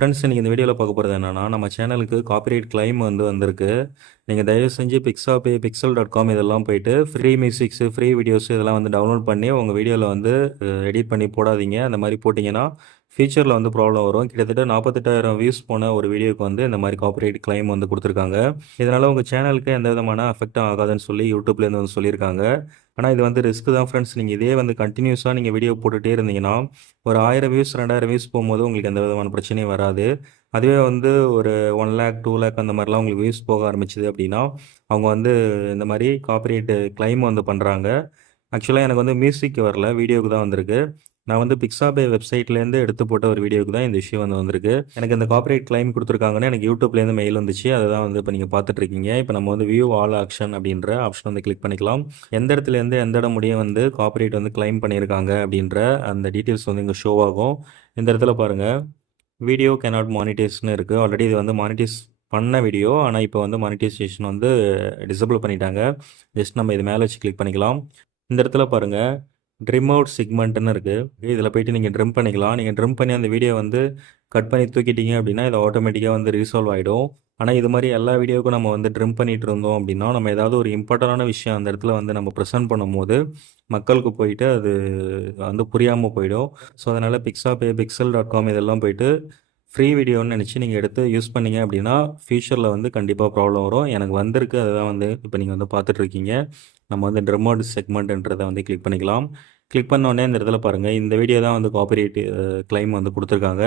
Friends இன்னைக்கு இந்த வீடியோவில் பார்க்க போகிறது என்னன்னா நம்ம சேனலுக்கு காப்பிரைட் கிளைம் வந்திருக்கு. நீங்கள் தயவு செஞ்சு பிக்ஸாபே pixel.com இதெல்லாம் போயிட்டு ஃப்ரீ மியூசிக்ஸு ஃப்ரீ வீடியோஸ் இதெல்லாம் டவுன்லோட் பண்ணி உங்கள் வீடியோவில் எடிட் பண்ணி போடாதீங்க. அந்த மாதிரி போட்டிங்கன்னா ஃபியூச்சரில் ப்ராப்ளம் வரும். கிட்டத்தட்ட 48,000 வியூஸ் போன ஒரு வீடியோக்கு இந்த மாதிரி காப்பிரைட் கிளைம் கொடுத்துருக்காங்க. இதனால் உங்கள் சேனலுக்கு எந்த விதமான அஃபெக்டும் ஆகாதுன்னு சொல்லி யூடியூப்லேருந்து சொல்லியிருக்காங்க. ஆனால் இது ரிஸ்க் தான் ஃப்ரெண்ட்ஸ். நீங்கள் இதே கண்டினியூஸாக நீங்கள் வீடியோ போட்டுகிட்டே இருந்தீங்கன்னா ஒரு 1000 வியூஸ் 2000 வியூஸ் போகும்போது உங்களுக்கு எந்த விதமான பிரச்சனையும் வராது. அதுவே ஒரு 1 லேக் 2 லேக் அந்த மாதிரிலாம் உங்களுக்கு வியூஸ் போக ஆரம்பிச்சுது அப்படின்னா அவங்க இந்த மாதிரி காப்பிரைட் கிளைம் பண்ணுறாங்க. ஆக்சுவலாக எனக்கு மியூசிக் வரல, வீடியோக்கு தான் வந்திருக்கு. நான் பிக்ஸாபே வெப்சைட்லேருந்து எடுத்து போட்ட ஒரு வீடியோக்கு தான் இந்த விஷயம் வந்திருக்கு. எனக்கு இந்த காப்பிரைட் கிளைம் கொடுத்துருக்காங்கன்னு எனக்கு யூடியூப்லேருந்து மெயில் வந்துச்சு. அதை தான் இப்போ நீங்கள் பார்த்துட்ருக்கீங்க. இப்போ நம்ம வியூ ஆல் ஆக்ஷன் அப்படின்ற ஆப்ஷன் கிளிக் பண்ணிக்கலாம். எந்த இடத்துலேருந்து எந்த இடம் முடியும் காப்பிரைட் கிளைம் பண்ணியிருக்காங்க அப்படின்ற அந்த டீட்டெயில்ஸ் இங்கே ஷோ ஆகும். இந்த இடத்துல பாருங்கள், வீடியோ கேனாட் மானிட்டைஸ்னு இருக்குது. ஆல்ரெடி இது மானிட்டைஸ் பண்ண வீடியோ, ஆனால் இப்போ மானிட்டைசேஷன் டிசபிள் பண்ணிட்டாங்க. ஜஸ்ட் நம்ம இது மேலே வச்சு கிளிக் பண்ணிக்கலாம். இந்த இடத்துல பாருங்கள், ட்ரிம் அவுட் செக்மெண்ட்னு இருக்குது. இதில் போய்ட்டு நீங்கள் ட்ரிம் பண்ணிக்கலாம். நீங்கள் ட்ரிம் பண்ணி அந்த வீடியோ கட் பண்ணி தூக்கிட்டீங்க அப்படின்னா இது ஆட்டோமேட்டிக்காக ரீசால்வ் ஆகிடும். ஆனால் இது மாதிரி எல்லா வீடியோவுக்கும் நம்ம ட்ரிம் பண்ணிகிட்டு இருந்தோம் அப்படின்னா நம்ம ஏதாவது ஒரு இம்பார்ட்டண்டான விஷயம் அந்த இடத்துல நம்ம ப்ரெசென்ட் பண்ணும்போது மக்களுக்கு போயிட்டு அது புரியாமல் போயிடும். ஸோ அதனால் பிக்ஸாபே pixel.com இதெல்லாம் போயிட்டு ஃப்ரீ வீடியோன்னு நினச்சி நீங்கள் எடுத்து யூஸ் பண்ணீங்க அப்படின்னா ஃப்யூச்சரில் கண்டிப்பாக ப்ராப்ளம் வரும். எனக்கு வந்திருக்கு. அதுதான் இப்போ நீங்கள் பார்த்துட்ருக்கீங்க. நம்ம ட்ரிம் அவுட் செக்மெண்ட்ன்றதை கிளிக் பண்ணிக்கலாம். கிளிக் பண்ணோடனே இந்த இடத்துல பாருங்கள், இந்த வீடியோ தான் காப்பிரைட் கிளைம் கொடுத்துருக்காங்க.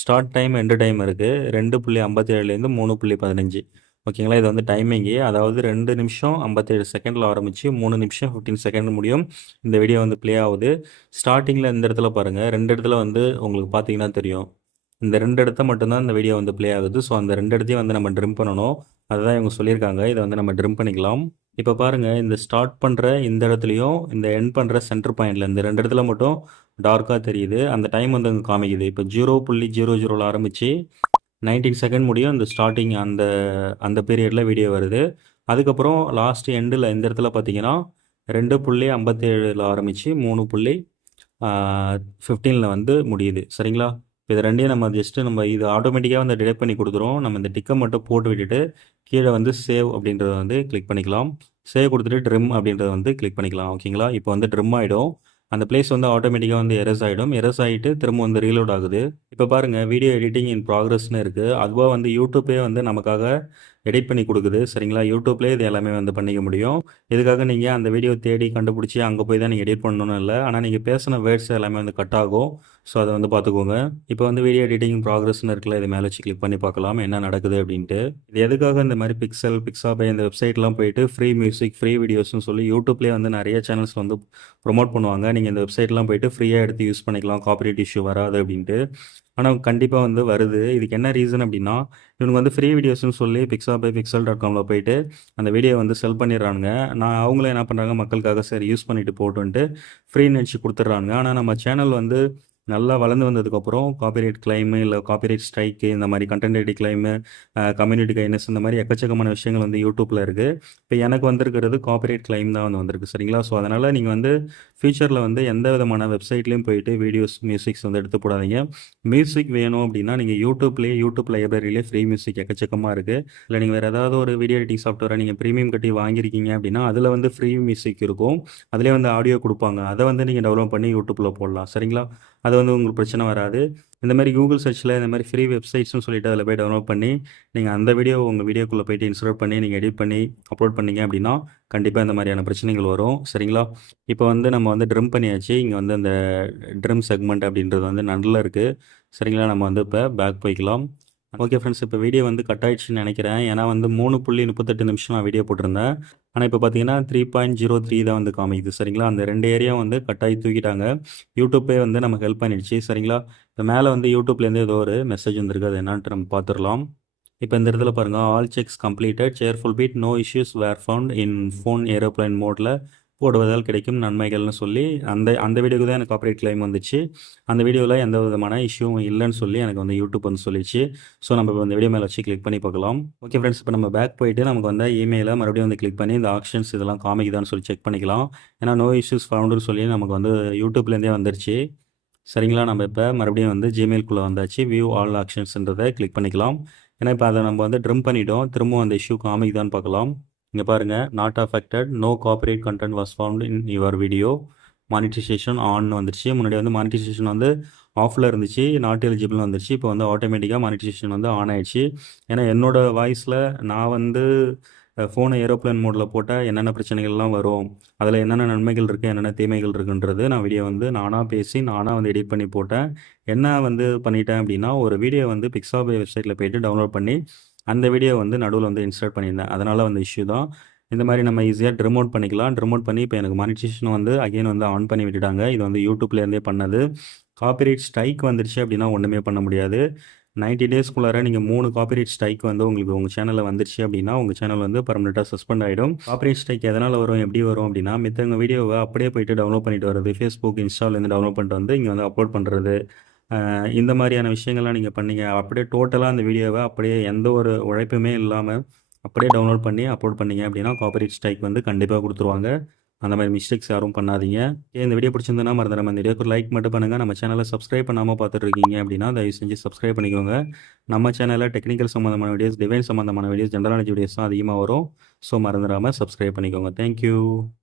ஸ்டார்ட் டைம் எண்டு டைம் இருக்குது. 2:57லேருந்து 3:15. ஓகேங்களா. இது டைமிங்கு, அதாவது 2 நிமிஷம் 57 செகண்டில் ஆரம்பித்து 3 நிமிஷம் 15 செகண்ட் முடியும் இந்த வீடியோ ப்ளே ஆகுது. ஸ்டார்டிங்கில் இந்த இடத்துல பாருங்கள், 2 இடத்துல உங்களுக்கு பார்த்தீங்கன்னா தெரியும். இந்த 2 இடத்த மட்டும்தான் இந்த வீடியோ ப்ளே ஆகுது. ஸோ அந்த 2 இடத்தையும் நம்ம ட்ரிம் பண்ணணும். அதுதான் இவங்க சொல்லியிருக்காங்க. இதை நம்ம ட்ரிம் பண்ணிக்கலாம். இப்போ பாருங்கள், இந்த ஸ்டார்ட் பண்ணுற இந்த இடத்துலையும் இந்த எண்ட் பண்ணுற சென்டர் பாயிண்டில் இந்த 2 இடத்துல மட்டும் டார்க்காக தெரியுது. அந்த டைம் அங்கே காமிக்குது. இப்போ 0.00 ஆரம்பித்து 19 செகண்ட் முடியும். இந்த ஸ்டார்டிங் அந்த அந்த பீரியடில் வீடியோ வருது. அதுக்கப்புறம் லாஸ்ட் எண்டில் இந்த இடத்துல பார்த்தீங்கன்னா 2.57 ஆரம்பித்து 3:15 முடியுது. சரிங்களா. இப்போ இது ரெண்டையும் நம்ம ஜஸ்ட்டு இது ஆட்டோமேட்டிக்காக டிடெக்ட் பண்ணி கொடுத்துரும். நம்ம இந்த டிக்கை மட்டும் போட்டு விட்டுட்டு கீழே சேவ் அப்படின்றத கிளிக் பண்ணிக்கலாம். சேவ் கொடுத்துட்டு ட்ரிம் அப்படின்றத கிளிக் பண்ணிக்கலாம். ஓகேங்களா. இப்போ ட்ரிம் ஆகிடும். அந்த பிளேஸ் ஆட்டோமேட்டிக்காக எரஸ் ஆகிடும். எரஸ் ஆகிட்டு திரும்ப ரீலோட் ஆகுது. இப்போ பாருங்கள், வீடியோ எடிட்டிங் இன் ப்ராக்ரஸ்னு இருக்குது. அதுவாக யூடியூப்பே நமக்காக எடிட் பண்ணி கொடுக்குது. சரிங்களா. யூடியூப்லேயே இது எல்லாமே பண்ணிக்க முடியும். இதுக்காக நீங்கள் அந்த வீடியோ தேடி கண்டுபிடிச்சி அங்கே போய் தான் நீங்கள் எடிட் பண்ணணும்னு இல்லை. ஆனால் நீங்கள் பேசின வேர்ட்ஸ் எல்லாமே கட் ஆகும். ஸோ அதை பார்த்துக்கோங்க. இப்போ வீடியோ எடிட்டிங் ப்ராக்ரஸ்னு இருக்குல்ல, இது மேலே வச்சு கிளிக் பண்ணி பார்க்கலாம் என்ன நடக்குது அப்படின்ட்டு. இது எதுக்காக இந்த மாதிரி பிக்ஸாபே இந்த வெப்சைட்லாம் போயிட்டு ஃப்ரீ மியூசிக் ஃப்ரீ வீடியோஸ்னு சொல்லி யூடியூப்லேயே நிறைய சேனல்ஸ் ப்ரொமோட் பண்ணுவாங்க. நீங்கள் இந்த வெப்சைட்லாம் போயிட்டு ஃப்ரீயாக எடுத்து யூஸ் பண்ணிக்கலாம், காப்பிரைட் இஷ்யூ வராது அப்படின்ட்டு. ஆனால் கண்டிப்பாக வருது. இதுக்கு என்ன ரீசன் அப்படின்னா, இவனுங்க ஃப்ரீ வீடியோஸ்னு சொல்லி பிக்ஸாபே pixel.comல போயிட்டு அந்த வீடியோ செல் பண்ணிடுறானுங்க. அவங்களே என்ன பண்ணுறாங்க, மக்களுக்காக சரி யூஸ் பண்ணிட்டு போட்டுன்ட்டு ஃப்ரீன்னு நினச்சி கொடுத்துட்றானுங்க. ஆனால் நம்ம சேனல் நல்லா வளர்ந்து வந்ததுக்கப்புறம் காப்பிரைட் கிளைமு இல்லை காப்பிரைட் ஸ்ட்ரைக்கு இந்த மாதிரி content ID claim community guidelines இந்த மாதிரி எக்கச்சக்கமான விஷயங்கள் யூடியூப்பில் இருக்குது. இப்போ எனக்கு வந்திருக்கிறது காப்பிரைட் கிளைம் தான் வந்திருக்கு. சரிங்களா. ஸோ அதனால் நீங்கள் ஃபியூச்சரில் எந்த விதமான வெப்சைட்லேயும் போயிட்டு வீடியோஸ் மியூசிக்ஸ் எடுத்து போடாதீங்க. மியூசிக் வேணும் அப்படின்னா நீங்கள் யூடியூப் லைப்ரரியிலே ஃப்ரீ மியூசிக் எக்கச்சக்கமாக இருக்குது. இல்லை நீங்கள் வேறு ஏதாவது ஒரு வீடியோ எடிட்டிங் சாஃப்ட்வேரை நீங்கள் ப்ரீமியம் கட்டி வாங்கியிருக்கீங்க அப்படின்னா அதில் ஃப்ரீ மியூசிக் இருக்கும். அதிலே ஆடியோ கொடுப்பாங்க. அதை நீங்கள் டெவலப் பண்ணி யூடியூப்பில் போடலாம். சரிங்களா. அது உங்களுக்கு பிரச்சனை வராது. இந்த மாதிரி கூகுள் சர்ச்சில் இந்த மாதிரி ஃப்ரீ வெப்சைட்ஸ்னு சொல்லிட்டு அதில் போய் டவுன்லோட் பண்ணி நீங்கள் அந்த வீடியோ உங்கள் வீடியோக்குள்ளே போய்ட்டு இன்ஸ்டால் பண்ணி நீங்கள் எடிட் பண்ணி அப்லோட் பண்ணீங்க அப்படின்னா கண்டிப்பாக இந்த மாதிரியான பிரச்சனைகள் வரும். சரிங்களா. இப்போ நம்ம ட்ரிம் பண்ணியாச்சு. இங்கே அந்த ட்ரிம் செக்மெண்ட் அப்படின்றது நன்றில் இருக்குது. சரிங்களா. நம்ம இப்போ பேக் போய்க்கலாம். ஓகே ஃப்ரெண்ட்ஸ், இப்போ வீடியோ கட் ஆயிடுச்சுன்னு நினைக்கிறேன். ஏன்னா 3:38 நிமிஷம் நான் வீடியோ போட்டிருந்தேன். ஆனால் இப்போ பார்த்தீங்கன்னா 3.03 தான் காமிக்குது. சரிங்களா. அந்த 2 ஏரியா கட் ஆகி தூக்கிட்டாங்க. யூடியூப்பே நமக்கு ஹெல்ப் பண்ணிடுச்சு. சரிங்களா. இப்போ மேலே யூடியூப்லேருந்து ஏதோ ஒரு மெசேஜ் வந்திருக்கு. அது என்னான்ட்டு நம்ம பார்த்துடலாம். இப்போ இந்த இடத்துல பாருங்கள், ஆல் செக்ஸ் கம்ப்ளீட்டட், சேர்ஃபுல் பீட், no issues were found in phone aeroplane மோடில் போடுவதால் கிடைக்கும் நன்மைகள்னு சொல்லி அந்த அந்த வீடியோக்கு தான் எனக்கு காப்பிரைட் கிளைம் வந்துச்சு. அந்த வீடியோவில் எந்த விதமான இஷ்யூவும் இல்லைன்னு சொல்லி எனக்கு யூடியூப் சொல்லிச்சு. ஸோ நம்ம இப்போ இந்த வீடியோ மேலே வச்சு கிளிக் பண்ணி பார்க்கலாம். ஓகே ஃப்ரெண்ட்ஸ், இப்போ நம்ம பேக் போயிட்டு நமக்கு இமெயிலை மறுபடியும் கிளிக் பண்ணி இந்த ஆப்ஷன்ஸ் இதெல்லாம் காமிக்குதான்னு சொல்லி செக் பண்ணிக்கலாம். ஏன்னா நோ இஷ்யூஸ் ஃபவுண்டுன்னு சொல்லி நமக்கு யூடியூப்லேருந்தே வந்துருச்சு. சரிங்களா? நம்ம இப்ப மறுபடியும் வந்து Gmailக்குள்ள வந்தாச்சு. வியூ ஆல் ஆக்ஷன்ஸ்ன்றத கிளிக் பண்ணிக்கலாம். ஏன்னா, இப்ப அத நம்ம வந்து ட்ரிம் பண்ணிட்டோம். திரும்பவும் அந்த இஷ்யூ காமிக்குதான்னு பார்க்கலாம். இங்க பாருங்க, not affected, no copyright content was found in your video. Monetisation ஆன்னு வந்துருச்சு. முன்னாடி வந்து மானிட்டைசேஷன் வந்து ஆஃப்ல இருந்துச்சு. நாட் எலிஜிபிள்னு வந்துருச்சு. இப்போ வந்து ஆட்டோமேட்டிக்கா மானிட்டைசேஷன் வந்து ஆன் ஆயிடுச்சு. ஏன்னா, என்னோட வாய்ஸ்ல நான் வந்து ஃபோனை ஏரோப்ளேன் மோட்ல போட்டா என்னென்ன பிரச்சனைகள்லாம் வரும், அதில் என்னென்ன நன்மைகள் இருக்குது, என்னென்ன தீமைகள் இருக்குன்றது நான் வீடியோ வந்து நானாக பேசி நானாக வந்து எடிட் பண்ணி போட்டேன். என்ன வந்து பண்ணிட்டேன் அப்படின்னா, ஒரு வீடியோ வந்து பிக்ஸாபே வெப்சைட்டில் போயிட்டு டவுன்லோட் பண்ணி அந்த வீடியோ வந்து நடுவில் வந்து இன்சர்ட் பண்ணியிருந்தேன். அதனால் வந்து இஷ்யூ தான். இந்த மாதிரி நம்ம ஈஸியாக ட்ரிம் அவுட் பண்ணிக்கலாம். ட்ரிம் அவுட் பண்ணி இப்போ எனக்கு மானிட்டைசேஷன் வந்து அகைன் வந்து ஆன் பண்ணி விட்டுட்டாங்க. இது வந்து யூடியூப்லேருந்தே பண்ணது. காப்பிரைட் ஸ்ட்ரைக் வந்துருச்சு அப்படின்னா ஒன்றுமே பண்ண முடியாது. 90 டேஸ்க்குள்ளார நீங்கள் 3 காப்பிரைட் ஸ்ட்ரைக் வந்து உங்களுக்கு உங்கள் சேனலில் வந்துருச்சு அப்படின்னா உங்கள் சேனல் வந்து பர்மனெண்ட்டாக சஸ்பெண்ட் ஆகிடும். காப்பிரைட் ஸ்ட்ரைக் எதனால் வரும், எப்படி வரும் அப்படின்னா, மித்தவங்க வீடியோவை அப்படியே போயிட்டு டவுன்லோட் பண்ணிட்டு வரது, ஃபேஸ்புக் இன்ஸ்டாலேருந்து டவுன்லோட் பண்ணிட்டு வந்து இங்கே வந்து அப்லோட் பண்ணுறது, இந்த மாதிரியான விஷயங்கள்லாம் நீங்கள் பண்ணீங்க அப்படியே டோட்டலாக அந்த வீடியோவை அப்படியே எந்த ஒரு உழைப்புமே இல்லாமல் அப்படியே டவுன்லோட் பண்ணி அப்லோட் பண்ணீங்க அப்படின்னா காப்பிரைட் ஸ்ட்ரைக் வந்து கண்டிப்பாக கொடுத்துருவாங்க. அந்த மாதிரி மிஸ்டேக்ஸ் யாரும் பண்ணாதீங்க. இந்த வீடியோ பிடிச்சிருந்ததுன்னா மறந்துடாம இந்த வீடியோக்கு லைக் மட்டும் பண்ணுங்கள். நம்ம சேனலை சப்ஸ்கிரைப் பண்ணாமல் பார்த்துட்டு இருக்கீங்க அப்படின்னா தயவு செஞ்சு சப்ஸ்கிரைப் பண்ணிக்கோங்க. நம்ம சேனலில் டெக்னிக்கல் சம்மந்தமான வீடியோஸ், டிவைன் சம்மந்தமான வீடியோஸ், ஜென்ரல் நாலேஜ் வீடியோஸ் தான் அதிகமாக வரும். ஸோ மறந்துடாமல் சப்ஸ்கிரைப் பண்ணிக்கோங்க. தேங்க்யூ.